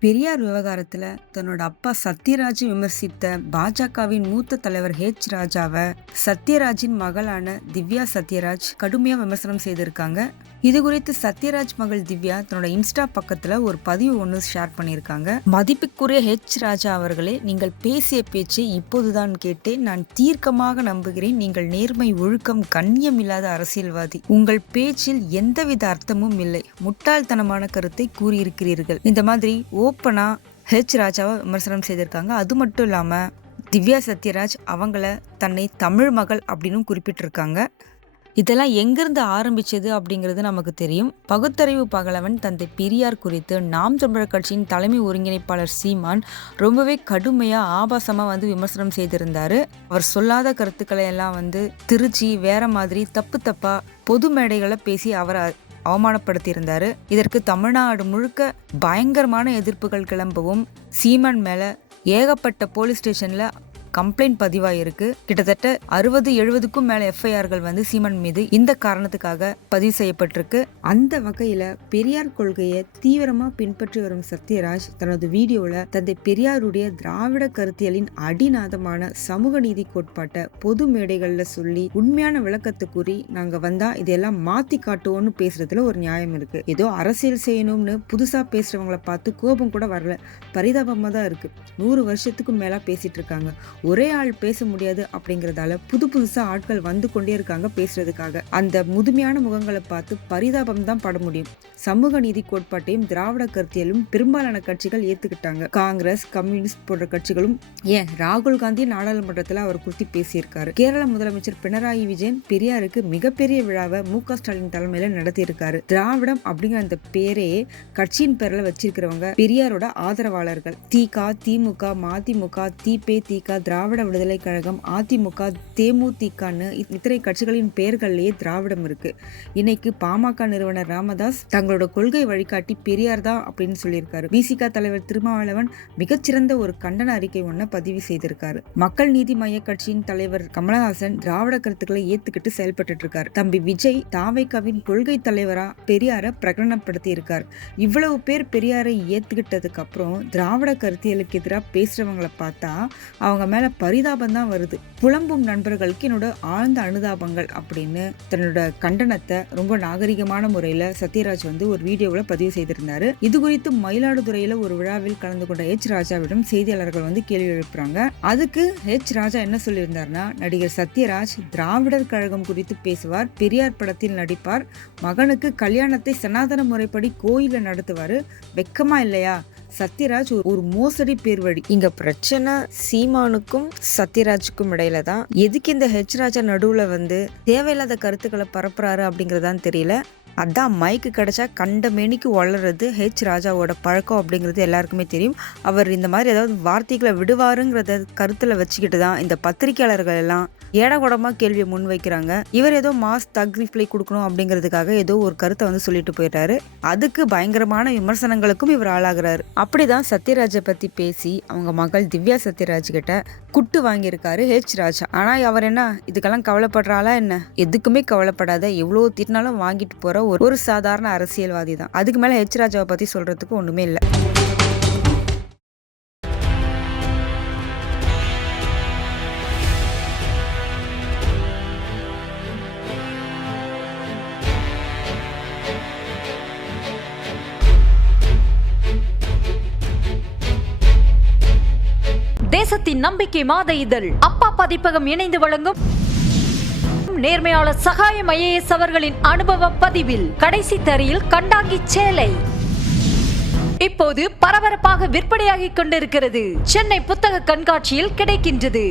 பெரியார் விவகாரத்துல தன்னோட அப்பா சத்யராஜ் விமர்சித்த பாஜகவின் மூத்த தலைவர் ஹெச் ராஜாவை சத்யராஜின் மகளான திவ்யா சத்யராஜ் கடுமையா விமர்சனம் செய்திருக்காங்க. இது குறித்து சத்யராஜ் மகள் திவ்யா தன்னோட இன்ஸ்டா பக்கத்துல ஒரு பதிவு ஒன்று ஷேர் பண்ணியிருக்காங்க. மதிப்புக்குரிய ஹெச் ராஜா அவர்களே நீங்கள் பேசிய பேச்சை இப்போதுதான் கேட்டேன். நான் தீர்க்கமாக நம்புகிறேன். நீங்கள் நேர்மை ஒழுக்கம் கண்ணியம் இல்லாத அரசியல்வாதி. உங்கள் பேச்சில் எந்தவித அர்த்தமும் இல்லை. முட்டாள்தனமான கருத்தை கூறியிருக்கிறீர்கள். இந்த மாதிரி ஓ ஓப்பனாக ஹெச் ராஜாவை விமர்சனம் செய்திருக்காங்க. அது மட்டும் இல்லாமல் திவ்யா சத்யராஜ் அவங்கள தன்னை தமிழ் மகள் அப்படின்னு குறிப்பிட்டிருக்காங்க. இதெல்லாம் எங்கிருந்து ஆரம்பிச்சது அப்படிங்கிறது நமக்கு தெரியும். பகுத்தறிவு பகலவன் தந்தை பெரியார் குறித்து நாம் தமிழர் கட்சியின் தலைமை ஒருங்கிணைப்பாளர் சீமான் ரொம்பவே கடுமையாக ஆபாசமாக வந்து விமர்சனம் செய்திருந்தார். அவர் சொல்லாத கருத்துக்களை எல்லாம் வந்து திருச்சி வேற மாதிரி தப்பு தப்பாக பொது மேடைகளை பேசி அவரை அவமானப்படுத்தியிருந்தாரு. இதற்கு தமிழ்நாடு முழுக்க பயங்கரமான எதிர்ப்புகள் கிளம்பவும் சீமான் மேல ஏகப்பட்ட போலீஸ் ஸ்டேஷன்ல கம்ப்ளைண்ட் பதிவாயிருக்கு. கிட்டத்தட்ட அறுபது எழுபதுக்கும் மேல எஃப்ஐஆர்கள் வந்து சீமன் மீது இந்த காரணத்துக்காக பதிவு செய்யப்பட்டிருக்கு. அந்த வகையில பெரியார் கொள்கையை தீவிரமா பின்பற்றி வரும் சத்யராஜ் தனது வீடியோல தந்தை பெரியாருடைய திராவிட கருத்தியலின் அடிநாதமான சமூக நீதி கோட்பாட்டை பொது மேடைகள்ல சொல்லி உண்மையான விளக்கத்தை கூறி நாங்க வந்தா இதெல்லாம் மாத்தி காட்டுவோம்னு பேசுறதுல ஒரு நியாயம் இருக்கு. ஏதோ அரசியல் செய்யணும்னு புதுசா பேசுறவங்களை பார்த்து கோபம் கூட வரல. பரிதாபமா தான் இருக்கு. நூறு வருஷத்துக்கு மேல பேசிட்டு இருக்காங்க. ஒரே ஆள் பேச முடியாது அப்படிங்கறதால புது புதுசா ஆட்கள் வந்து கொண்டே இருக்காங்க பேசுறதுக்காக. அந்த முதுமையான முகங்களை பார்த்து பரிதாபம் தான் பட முடியும். சமூக நீதி கோட்பாட்டையும் திராவிட கருத்தியலும் பெரும்பாலான கட்சிகள் ஏத்துக்கிட்டாங்க. காங்கிரஸ் கம்யூனிஸ்ட் போன்ற கட்சிகளும் ஏன் ராகுல் காந்தி நாடாளுமன்றத்துல அவர் குறித்து பேசியிருக்காரு. கேரள முதலமைச்சர் பினராயி விஜயன் பெரியாருக்கு மிகப்பெரிய விழாவை மு க ஸ்டாலின் தலைமையில நடத்தியிருக்காரு. திராவிடம் அப்படிங்கிற அந்த பேரே கட்சியின் பேர்ல வச்சிருக்கிறவங்க பெரியாரோட ஆதரவாளர்கள். திக திமுக மதிமுக திபே திக திராவிட விடுதலை கழகம் அதிமுக தேமுதிகன்னு இத்தனை கட்சிகளின் பெயர்கள்லேயே திராவிடம் இருக்கு. இன்னைக்கு பாமக நிறுவனர் ராமதாஸ் தங்களோட கொள்கை வழிகாட்டி பெரியார் தான் அப்படின்னு சொல்லியிருக்காரு. பிசிக தலைவர் திருமாவளவன் மிகச்சிறந்த ஒரு கண்டன அறிக்கை ஒன்ன பதிவு செய்திருக்காரு. மக்கள் நீதி மைய கட்சியின் தலைவர் கமலஹாசன் திராவிட கருத்துக்களை ஏத்துக்கிட்டு செயல்பட்டு இருக்காரு. தம்பி விஜய் தாவைக்காவின் கொள்கை தலைவரா பெரியார பிரகடனப்படுத்தி இருக்கார். இவ்வளவு பேர் பெரியாரை ஏத்துக்கிட்டதுக்கு அப்புறம் திராவிட கருத்தியலுக்கு எதிராக பேசுறவங்களை பார்த்தா அவங்க மேல பரிதாபம் தான் வருது. புலம்பும் நண்பர்களுக்கு என்னோட ஆழ்ந்த அனுதாபங்கள் அப்படின்னு தன்னோட கண்டனத்தை ரொம்ப நாகரிகமான முறையில் சத்யராஜ் வந்து ஒரு வீடியோவில் பதிவு செய்திருந்தாரு. இது குறித்து மயிலாடுதுறையில் ஒரு விழாவில் கலந்து கொண்ட ஹெச் ராஜாவிடம் செய்தியாளர்கள் வந்து கேள்வி எழுப்புறாங்க. அதுக்கு ஹெச் ராஜா என்ன சொல்லியிருந்தாருன்னா நடிகர் சத்யராஜ் திராவிடர் கழகம் குறித்து பேசுவார் பெரியார் படத்தில் நடிப்பார் மகனுக்கு கல்யாணத்தை சனாதன முறைப்படி கோயிலில் நடத்துவார் வெக்கமா இல்லையா? சத்யராஜ் ஒரு- ஒரு மோசடி பேர் வழி இங்க பிரச்சனை சீமானுக்கும் சத்யராஜுக்கும் இடையில தான். எதுக்கு இந்த ஹெச் ராஜா நடுவுல வந்து தேவையில்லாத கருத்துக்களை பரப்புறாரு அப்படிங்கறதான் தெரியல. அதான் மைக்கு கிடச்சா கண்ட மேனிக்கு வளர்றது ஹெச் ராஜாவோட பழக்கம் அப்படிங்கிறது எல்லாருக்குமே தெரியும். அவர் இந்த மாதிரி ஏதாவது வார்த்தைகளை விடுவாருங்கிறத கருத்தில் வச்சுக்கிட்டு தான் இந்த பத்திரிக்கையாளர்கள் எல்லாம் ஏடகுடமாக கேள்வியை முன் வைக்கிறாங்க. இவர் ஏதோ மாஸ் தக் ரிப்ளை கொடுக்கணும் அப்படிங்கிறதுக்காக ஏதோ ஒரு கருத்தை வந்து சொல்லிட்டு போயிட்டாரு. அதுக்கு பயங்கரமான விமர்சனங்களுக்கும் இவர் ஆளாகிறாரு. அப்படிதான் சத்யராஜை பற்றி பேசி அவங்க மகள் திவ்யா சத்யராஜ் கிட்ட குட்டு வாங்கியிருக்காரு ஹெச் ராஜா. ஆனால் அவர் என்ன இதுக்கெல்லாம் கவலைப்படுறாளா என்ன? எதுக்குமே கவலைப்படாத எவ்வளோ திட்டினாலும் வாங்கிட்டு போகிற ஒரு ஒரு சாதாரண அரசியல்வாதி தான். அதுக்கு மேல ஹெச் ராஜாவை பத்தி சொல்றதுக்கு ஒண்ணுமே இல்லை. தேசத்தின் நம்பிக்கை மாத இதழ். அப்பா பதிப்பகம் இணைந்து வழங்கும் நேர்மையாளர் சகாயம் ஐஏஎஸ் அவர்களின் அனுபவ பதிவில் கடைசி தரியில் கண்டாங்கி சேலை. இப்போது பரபரப்பாக விற்பனையாகிக் கொண்டிருக்கிறது. சென்னை புத்தக கண்காட்சியில் கிடைக்கின்றது.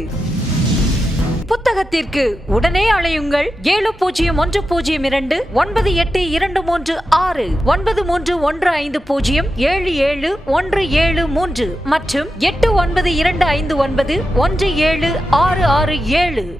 புத்தகத்திற்கு உடனே அழையுங்கள் ஏழு பூஜ்ஜியம் ஒன்று பூஜ்ஜியம் இரண்டு ஒன்பது எட்டு இரண்டு மூன்று ஆறு ஒன்பது மூன்று ஒன்று ஐந்து பூஜ்ஜியம் ஏழு ஏழு ஒன்று ஏழு மூன்று மற்றும் எட்டு ஒன்பது இரண்டு ஐந்து ஒன்பது ஒன்று ஏழு ஆறு ஆறு ஏழு.